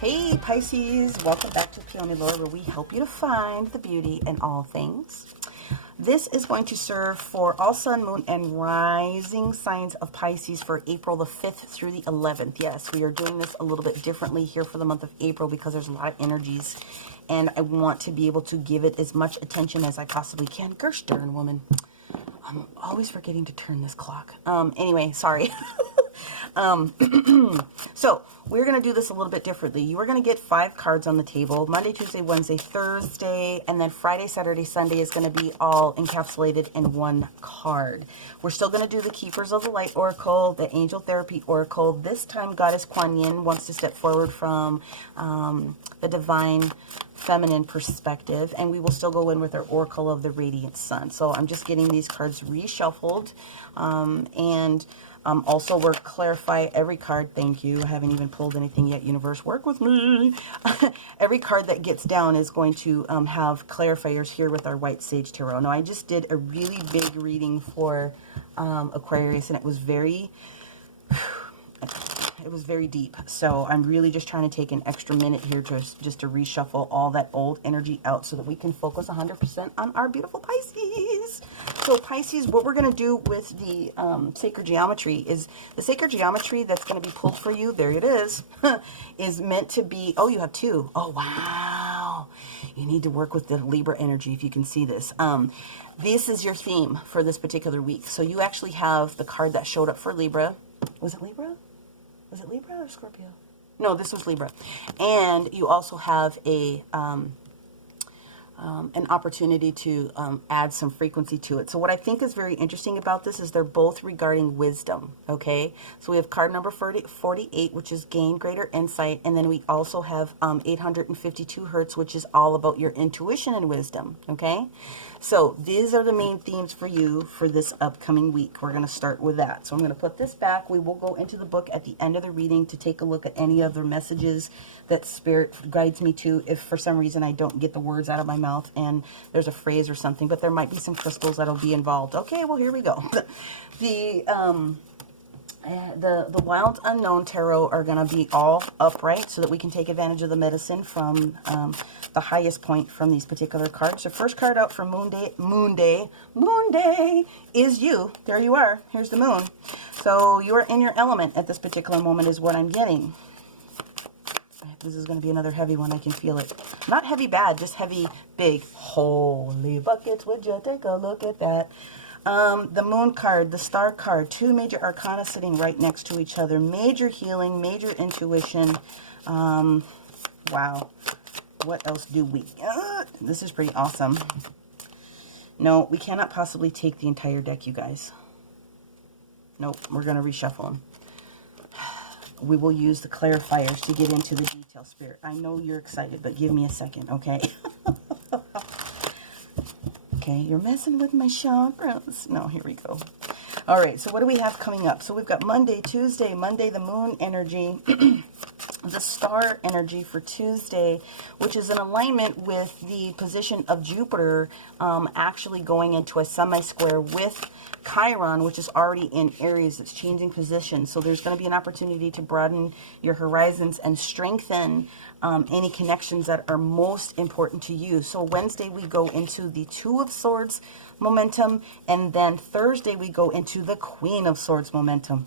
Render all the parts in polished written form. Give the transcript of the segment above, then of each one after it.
Hey Pisces, welcome back to PeonyLore, where we help you to find the beauty in all things. This is going to serve for all sun, moon, and rising signs of Pisces for April the 5th through the 11th. Yes, we are doing this a little bit differently here for the month of April because there's a lot of energies, and I want to be able to give it as much attention as I possibly can. Gersh darn woman. I'm always forgetting to turn this clock. Anyway, sorry. So we're going to do this a little bit differently. You are going to get 5 cards on the table: Monday, Tuesday, Wednesday, Thursday, and then Friday, Saturday, Sunday is going to be all encapsulated in one card. We're still going to do the Keepers of the Light Oracle, the Angel Therapy Oracle. This time Goddess Kuan Yin wants to step forward from the Divine Feminine perspective, and we will still go in with our Oracle of the Radiant Sun. So I'm just getting these cards reshuffled, and also we'll clarify every card. Thank you. I haven't even pulled anything yet. Universe, work with me. Every card that gets down is going to have clarifiers here with our White Sage Tarot. Now, I just did a really big reading for Aquarius, and it was very deep. So I'm really just trying to take an extra minute here to just to reshuffle all that old energy out so that we can focus 100% on our beautiful Pisces. So Pisces, what we're going to do with the sacred geometry is the sacred geometry that's going to be pulled for you. There it is. Is meant to be, oh, you have 2. Oh, wow. You need to work with the Libra energy if you can see this. This is your theme for this particular week. So you actually have the card that showed up for Libra. Was it Libra? Was it Libra or Scorpio? No, this was Libra. And you also have a an opportunity to add some frequency to it. So what I think is very interesting about this is they're both regarding wisdom, okay? So we have card number 48, which is gain greater insight, and then we also have 852 hertz, which is all about your intuition and wisdom, okay? So these are the main themes for you for this upcoming week. We're going to start with that. So I'm going to put this back. We will go into the book at the end of the reading to take a look at any other messages that Spirit guides me to if for some reason I don't get the words out of my mouth and there's a phrase or something, but there might be some crystals that'll be involved. Okay, well, here we go. The Wild Unknown Tarot are going to be all upright so that we can take advantage of the medicine from the highest point from these particular cards. The first card out for Moon Day is you. There you are. Here's the moon. So you are in your element at this particular moment is what I'm getting. This is going to be another heavy one. I can feel it. Not heavy bad, just heavy big. Holy buckets, would you take a look at that? The moon card, the star card, 2 major arcana sitting right next to each other. Major healing, major intuition. Wow. What else do we... this is pretty awesome. No, we cannot possibly take the entire deck, you guys. Nope, we're going to reshuffle them. We will use the clarifiers to get into the detail, Spirit. I know you're excited, but give me a second, okay? Okay, you're messing with my chakras. No, here we go. All right, so what do we have coming up? So we've got Monday, Tuesday, Monday, the moon energy, the star energy for Tuesday, which is in alignment with the position of Jupiter actually going into a semi-square with Chiron, which is already in Aries. It's changing position. So there's going to be an opportunity to broaden your horizons and strengthen any connections that are most important to you. So Wednesday we go into the 2 of Swords momentum, and then Thursday we go into the Queen of Swords momentum.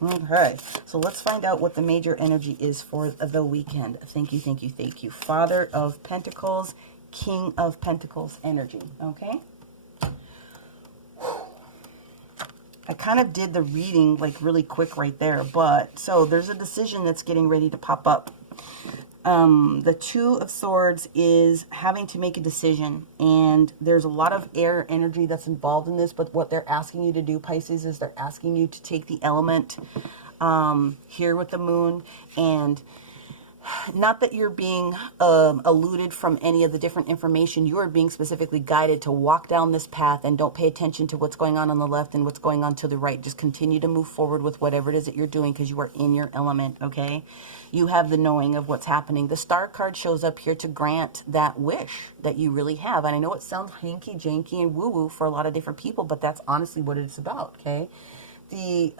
Okay, so let's find out what the major energy is for the weekend. Thank you, thank you, thank you. Father of Pentacles, King of Pentacles energy, okay? I kind of did the reading like really quick right there, but so there's a decision that's getting ready to pop up. The 2 of Swords is having to make a decision, and there's a lot of air energy that's involved in this, but what they're asking you to do, Pisces, is they're asking you to take the element here with the moon, and not that you're being eluded from any of the different information. You are being specifically guided to walk down this path and don't pay attention to what's going on the left and what's going on to the right. Just continue to move forward with whatever it is that you're doing because you are in your element, okay? You have the knowing of what's happening. The star card shows up here to grant that wish that you really have. And I know it sounds hanky-janky and woo-woo for a lot of different people, but that's honestly what it's about, okay? The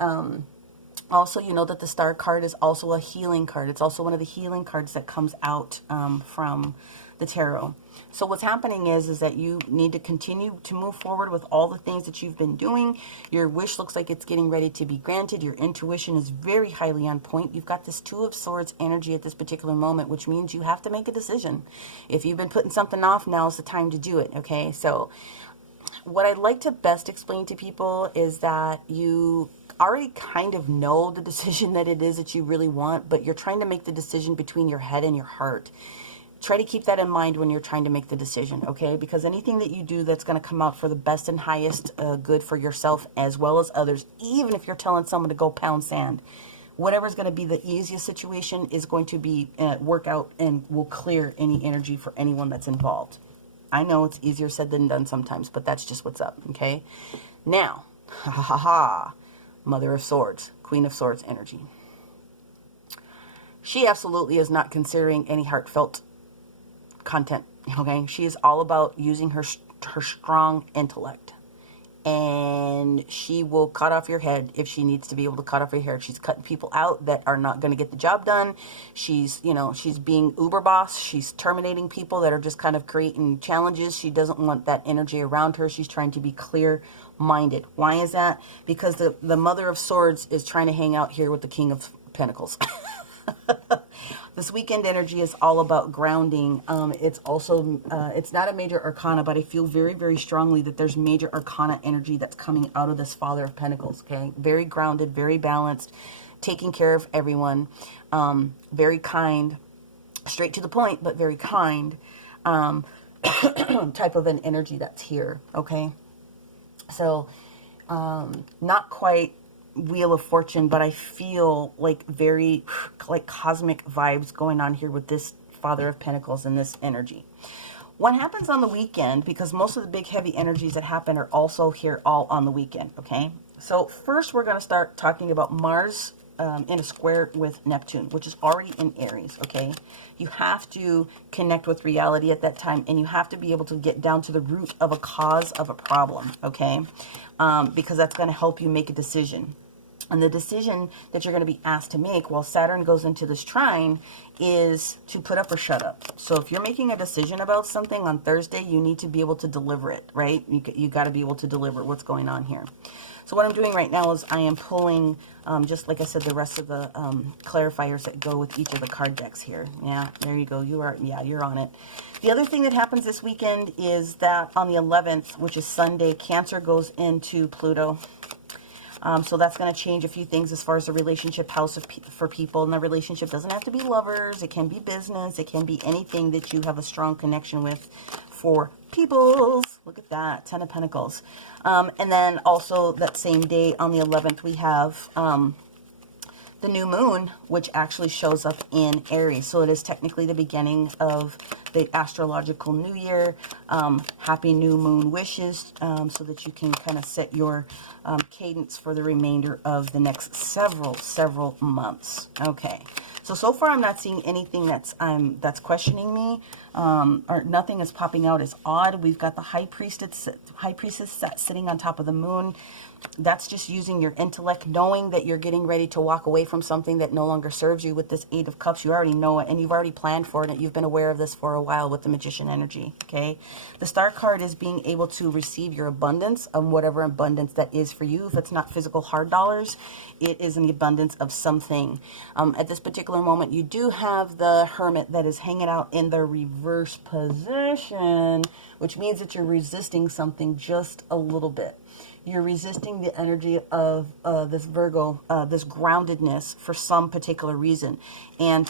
Also, you know that the Star card is also a healing card. It's also one of the healing cards that comes out from the tarot. So what's happening is that you need to continue to move forward with all the things that you've been doing. Your wish looks like it's getting ready to be granted. Your intuition is very highly on point. You've got this Two of Swords energy at this particular moment, which means you have to make a decision. If you've been putting something off, now's the time to do it, okay? So what I'd like to best explain to people is that you already kind of know the decision that it is that you really want, but you're trying to make the decision between your head and your heart. Try to keep that in mind when you're trying to make the decision, okay? Because anything that you do that's going to come out for the best and highest good for yourself as well as others, even if you're telling someone to go pound sand, whatever's going to be the easiest situation is going to be work out and will clear any energy for anyone that's involved. I know it's easier said than done sometimes, but that's just what's up, okay? Now, Mother of Swords, Queen of Swords energy. She absolutely is not considering any heartfelt content, okay? She is all about using her strong intellect, and she will cut off your head if she needs to be able to cut off your hair. She's cutting people out that are not going to get the job done. She's, you know, she's being uber boss. She's terminating people that are just kind of creating challenges. She doesn't want that energy around her. She's trying to be clear-minded. Why is that? Because the Mother of Swords is trying to hang out here with the King of Pentacles. This weekend energy is all about grounding. It's also, it's not a major arcana, but I feel very, very strongly that there's major arcana energy that's coming out of this Father of Pentacles, okay? Very grounded, very balanced, taking care of everyone, very kind, straight to the point, but very kind, type of an energy that's here, okay? So, not quite Wheel of Fortune, but I feel like very like cosmic vibes going on here with this Father of Pentacles and this energy. What happens on the weekend, because most of the big heavy energies that happen are also here all on the weekend, okay? So first we're going to start talking about Mars in a square with Neptune, which is already in Aries, okay? You have to connect with reality at that time, and you have to be able to get down to the root of a cause of a problem, okay? Because that's going to help you make a decision. And the decision that you're going to be asked to make while Saturn goes into this trine is to put up or shut up. So if you're making a decision about something on Thursday, you need to be able to deliver it, right? You got to be able to deliver what's going on here. So what I'm doing right now is I am pulling, just like I said, the rest of the clarifiers that go with each of the card decks here. Yeah, there you go. You're on it. The other thing that happens this weekend is that on the 11th, which is Sunday, Cancer goes into Pluto. So that's going to change a few things as far as the relationship house for people. And the relationship doesn't have to be lovers. It can be business. It can be anything that you have a strong connection with for peoples. Look at that, 10 of Pentacles. And then also that same day on the 11th, we have the new moon, which actually shows up in Aries. So it is technically the beginning of the astrological new year. Happy new moon wishes, so that you can kind of set your cadence for the remainder of the next several months. Okay. So far I'm not seeing anything that's questioning me, or nothing is popping out as odd. We've got the high priestess sitting on top of the moon. That's just using your intellect, knowing that you're getting ready to walk away from something that no longer serves you with this 8 of Cups. You already know it, and you've already planned for it. You've been aware of this for a while with the Magician energy, okay? The Star card is being able to receive your abundance, whatever abundance that is for you. If it's not physical hard dollars, it is an abundance of something. At this particular moment, you do have the Hermit that is hanging out in the reverse position, which means that you're resisting something just a little bit. You're resisting the energy of this Virgo, this groundedness for some particular reason. And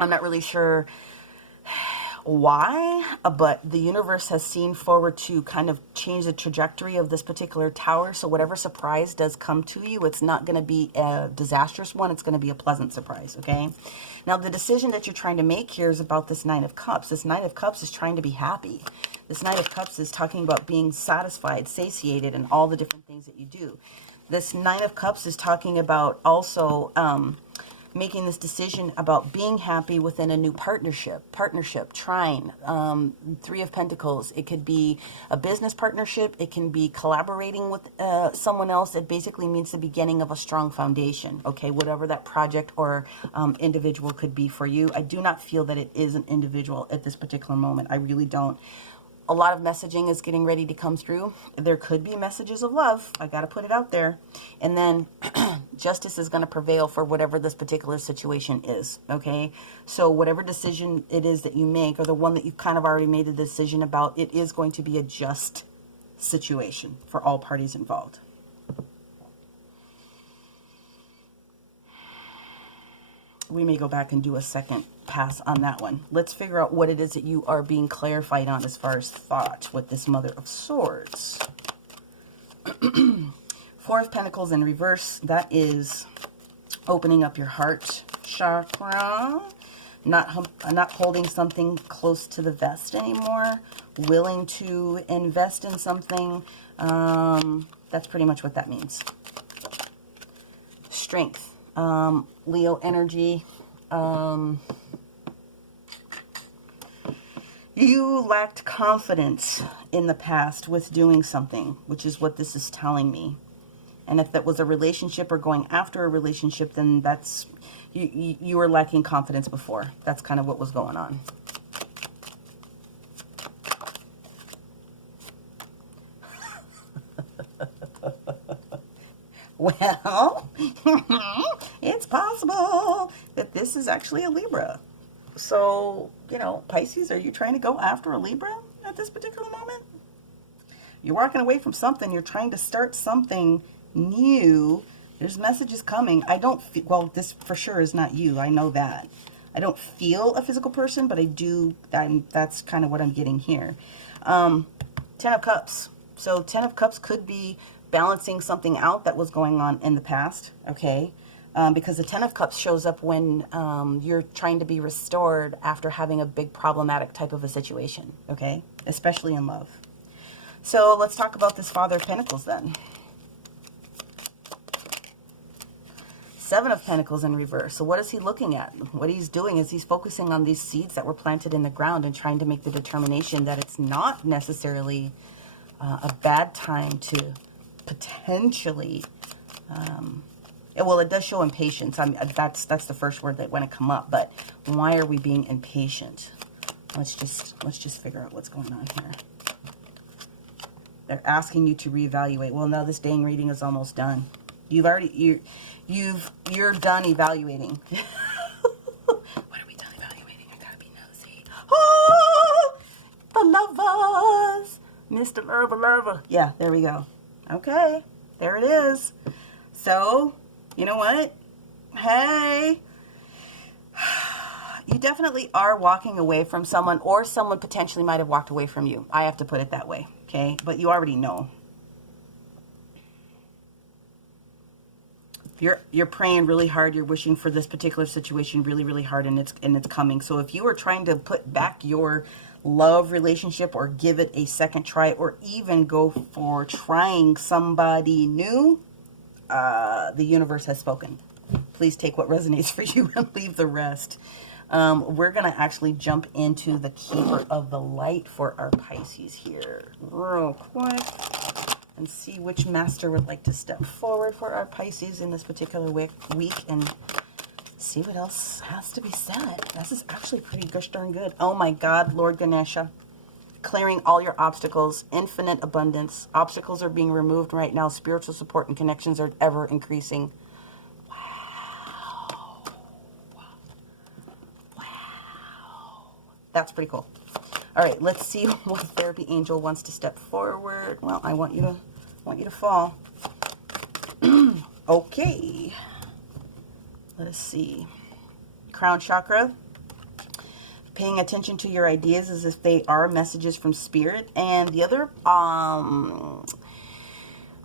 I'm not really sure why, but the universe has seen forward to kind of change the trajectory of this particular tower. So whatever surprise does come to you, it's not going to be a disastrous one. It's going to be a pleasant surprise, okay? Now, the decision that you're trying to make here is about this 9 of Cups. This 9 of Cups is trying to be happy. This 9 of Cups is talking about being satisfied, satiated, and all the different things that you do. This 9 of Cups is talking about also making this decision about being happy within a new partnership, trine, 3 of Pentacles. It could be a business partnership. It can be collaborating with someone else. It basically means the beginning of a strong foundation, okay, whatever that project or individual could be for you. I do not feel that it is an individual at this particular moment. I really don't. A lot of messaging is getting ready to come through. There could be messages of love. I got to put it out there. And then justice is going to prevail for whatever this particular situation is. Okay. So whatever decision it is that you make, or the one that you've kind of already made a decision about, it is going to be a just situation for all parties involved. We may go back and do a second pass on that one. Let's figure out what it is that you are being clarified on as far as thought with this Mother of Swords. 4 of Pentacles in reverse. That is opening up your heart chakra. Not holding something close to the vest anymore. Willing to invest in something. That's pretty much what that means. Strength. Leo energy. You lacked confidence in the past with doing something, which is what this is telling me. And if that was a relationship or going after a relationship, then that's, you were lacking confidence before. That's kind of what was going on. Well, it's possible that this is actually a Libra. So, you know, Pisces, are you trying to go after a Libra at this particular moment? You're walking away from something. You're trying to start something new. There's messages coming. I don't feel, well, this for sure is not you. I know that. I don't feel a physical person, but I do. That's kind of what I'm getting here. 10 of Cups. So 10 of Cups could be balancing something out that was going on in the past, okay? Because the 10 of Cups shows up when you're trying to be restored after having a big problematic type of a situation, okay? Especially in love. So let's talk about this Father of Pentacles then. 7 of Pentacles in reverse. So what is he looking at? What he's doing is he's focusing on these seeds that were planted in the ground and trying to make the determination that it's not necessarily a bad time to potentially, well, it does show impatience. That's the first word that want to come up. But why are we being impatient? Let's just figure out what's going on here. They're asking you to reevaluate. Well, no, this dang reading is almost done. You're done evaluating. What are we done evaluating? I gotta be nosy. Oh, the lovers, Mr. Lover. Yeah, there we go. Okay, there it is. So, you know what? Hey, you definitely are walking away from someone, or someone potentially might have walked away from you. I have to put it that way, okay? But you already know. You're praying really hard. You're wishing for this particular situation really, really hard, and it's coming. So if you were trying to put back your love relationship or give it a second try, or even go for trying somebody new, the universe has spoken. Please take what resonates for you and leave the rest. We're going to actually jump into the Keeper of the Light for our Pisces here real quick and see which master would like to step forward for our Pisces in this particular week and see what else has to be said. This is actually pretty gosh darn good. Oh my God, Lord Ganesha. Clearing all your obstacles, infinite abundance. Obstacles are being removed right now. Spiritual support and connections are ever increasing. Wow. Wow. That's pretty cool. All right, let's see what therapy angel wants to step forward. Well, I want you to fall. Okay. Let us see. Crown chakra. Paying attention to your ideas as if they are messages from spirit. And the other,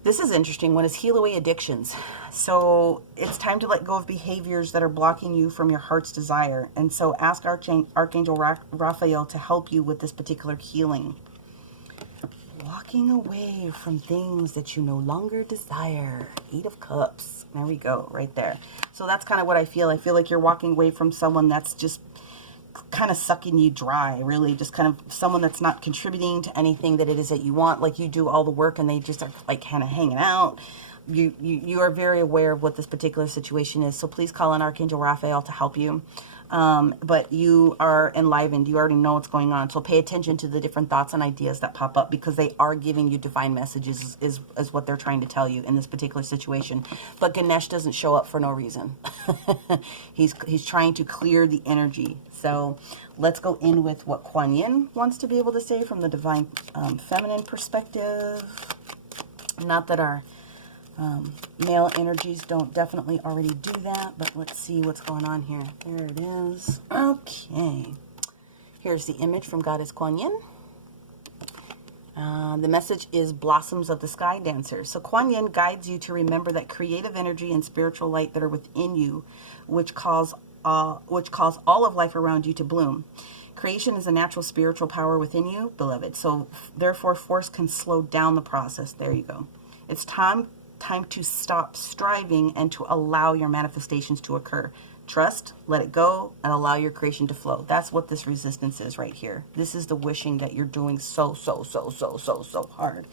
this is interesting one, is heal away addictions. So it's time to let go of behaviors that are blocking you from your heart's desire. And so ask Archangel Raphael to help you with this particular healing. walking away from things that you no longer desire. 8 of Cups. There we go, right there. So that's kind of what I feel. I feel like you're walking away from someone that's just kind of sucking you dry, really. Just kind of someone that's not contributing to anything that it is that you want. Like you do all the work and they just are like kind of hanging out. You are very aware of what this particular situation is. So please call on Archangel Raphael to help you. But you are enlivened. You already know what's going on. So pay attention to the different thoughts and ideas that pop up, because they are giving you divine messages is what they're trying to tell you in this particular situation. But Ganesh doesn't show up for no reason. He's trying to clear the energy. So let's go in with what Kuan Yin wants to be able to say from the divine feminine perspective. Not that our male energies don't definitely already do that, but let's see what's going on here. There it is. Okay. Here's the image from Goddess Kuan Yin. The message is Blossoms of the Sky Dancer. So Kuan Yin guides you to remember that creative energy and spiritual light that are within you, which cause all of life around you to bloom. Creation is a natural spiritual power within you, beloved. So therefore, force can slow down the process. There you go. It's time to stop striving and to allow your manifestations to occur. Trust, let it go, and allow your creation to flow. That's what this resistance is right here. This is the wishing that you're doing so hard.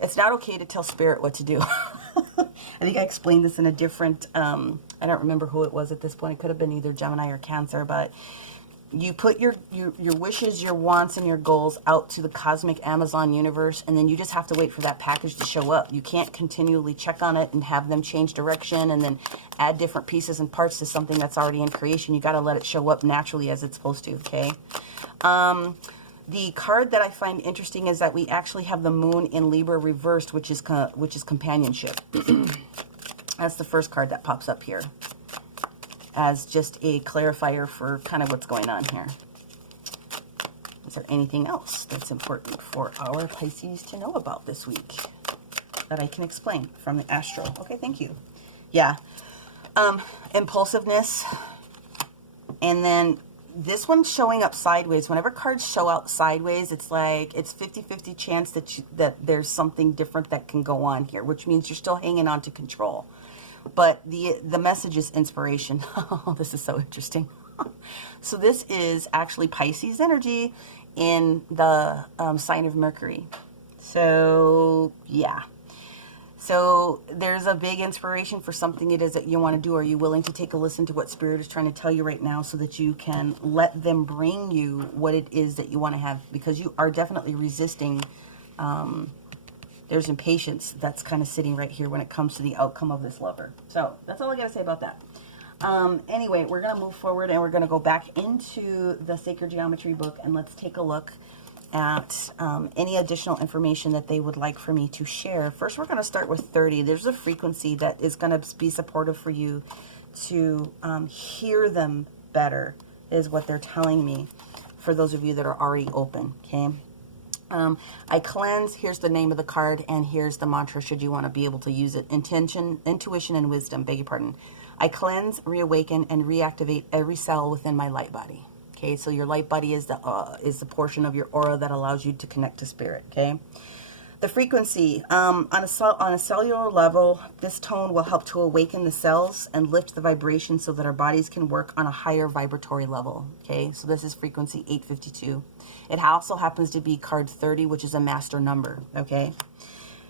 It's not okay to tell spirit what to do. I think I explained this in a different, I don't remember who it was at this point. It could have been either Gemini or Cancer, but you put your wishes, your wants, and your goals out to the cosmic Amazon universe, and then you just have to wait for that package to show up. You can't continually check on it and have them change direction and then add different pieces and parts to something that's already in creation. You got to let it show up naturally as it's supposed to, okay? The card that I find interesting is that we actually have the moon in Libra reversed, which is companionship. That's the first card that pops up here, as just a clarifier for kind of what's going on here. Is there anything else that's important for our Pisces to know about this week that I can explain from the astro? Okay, thank you. Yeah. Impulsiveness. And then this one's showing up sideways. Whenever cards show out sideways, it's like it's 50-50 chance that there's something different that can go on here, which means you're still hanging on to control. But the message is inspiration. Oh, this is so interesting. So this is actually Pisces energy in the sign of Mercury. So, yeah. So there's a big inspiration for something it is that you want to do. Are you willing to take a listen to what Spirit is trying to tell you right now so that you can let them bring you what it is that you want to have? Because you are definitely resisting. There's impatience that's kind of sitting right here when it comes to the outcome of this lover. So that's all I got to say about that. Anyway, we're going to move forward and we're going to go back into the Sacred Geometry book and let's take a look at any additional information that they would like for me to share. First, we're going to start with 30. There's a frequency that is going to be supportive for you to hear them better, is what they're telling me, for those of you that are already open, okay? I cleanse, here's the name of the card, and here's the mantra should you want to be able to use it. Intuition, and wisdom, beg your pardon. I cleanse, reawaken, and reactivate every cell within my light body. Okay, so your light body is the portion of your aura that allows you to connect to spirit, okay? The frequency, on a cellular level, this tone will help to awaken the cells and lift the vibration so that our bodies can work on a higher vibratory level, okay? So this is frequency 852. It also happens to be card 30, which is a master number, okay?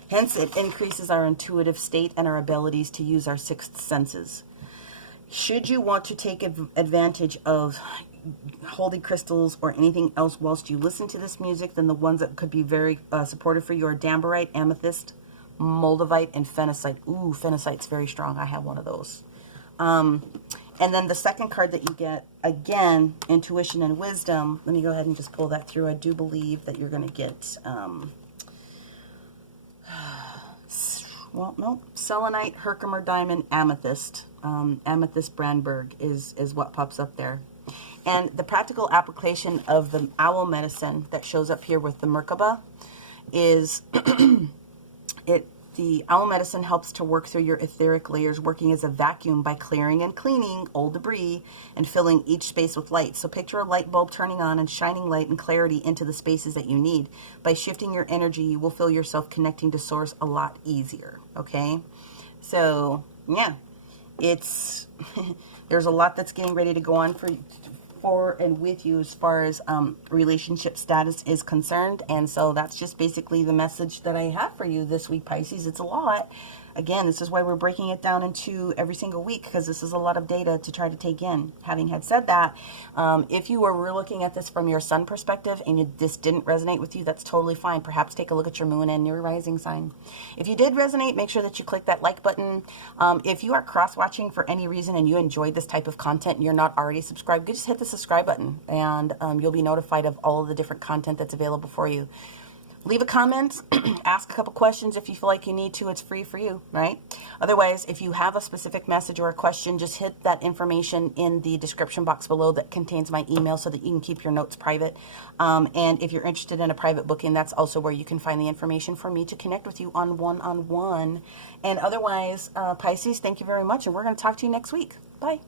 Hence, it increases our intuitive state and our abilities to use our sixth senses. Should you want to take advantage of holy crystals or anything else whilst you listen to this music, then the ones that could be very supportive for you are Dambarite, Amethyst, Moldavite, and Phenacite. Ooh, Phenacite's very strong. I have one of those. And then the second card that you get, again, Intuition and Wisdom. Let me go ahead and just pull that through. I do believe that you're going to get, well, no, Selenite, Herkimer Diamond, Amethyst. Amethyst Brandberg is what pops up there. And the practical application of the owl medicine that shows up here with the Merkaba is the owl medicine helps to work through your etheric layers, working as a vacuum by clearing and cleaning old debris and filling each space with light. So picture a light bulb turning on and shining light and clarity into the spaces that you need. By shifting your energy, you will feel yourself connecting to source a lot easier. Okay? So, yeah. It's there's a lot that's getting ready to go on for and with you as far as relationship status is concerned. And so that's just basically the message that I have for you this week, Pisces. It's a lot. Again, this is why we're breaking it down into every single week, because this is a lot of data to try to take in. Having had said that, if you were looking at this from your sun perspective and this didn't resonate with you, that's totally fine. Perhaps take a look at your moon and your rising sign. If you did resonate, make sure that you click that like button. If you are cross-watching for any reason and you enjoyed this type of content and you're not already subscribed, just hit the subscribe button and you'll be notified of all of the different content that's available for you. Leave a comment, ask a couple questions if you feel like you need to. It's free for you, right? Otherwise, if you have a specific message or a question, just hit that information in the description box below that contains my email so that you can keep your notes private. And if you're interested in a private booking, that's also where you can find the information for me to connect with you on one-on-one. And otherwise, Pisces, thank you very much, and we're going to talk to you next week. Bye.